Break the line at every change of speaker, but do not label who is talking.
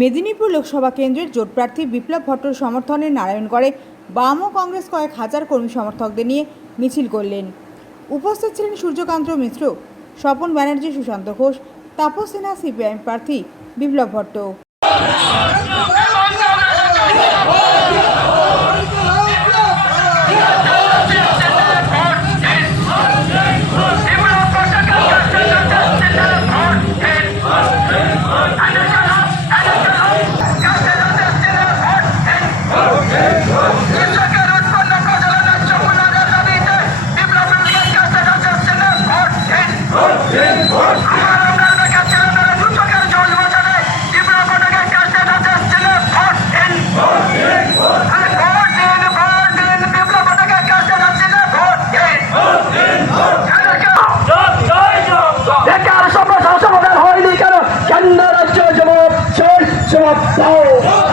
মেদিনীপুর লোকসভা কেন্দ্রের জোট প্রার্থী বিপ্লব ভট্টর সমর্থনে নারায়ণগড়ে বাম ও কংগ্রেস কয়েক হাজার কর্মী সমর্থকদের নিয়ে মিছিল করলেন। উপস্থিত ছিলেন সূর্যকান্ত মিশ্র স্বপন ব্যানার্জি সুশান্ত ঘোষ, তাপস সিনহা, সিপিআইএম প্রার্থী বিপ্লব ভট্ট।
So.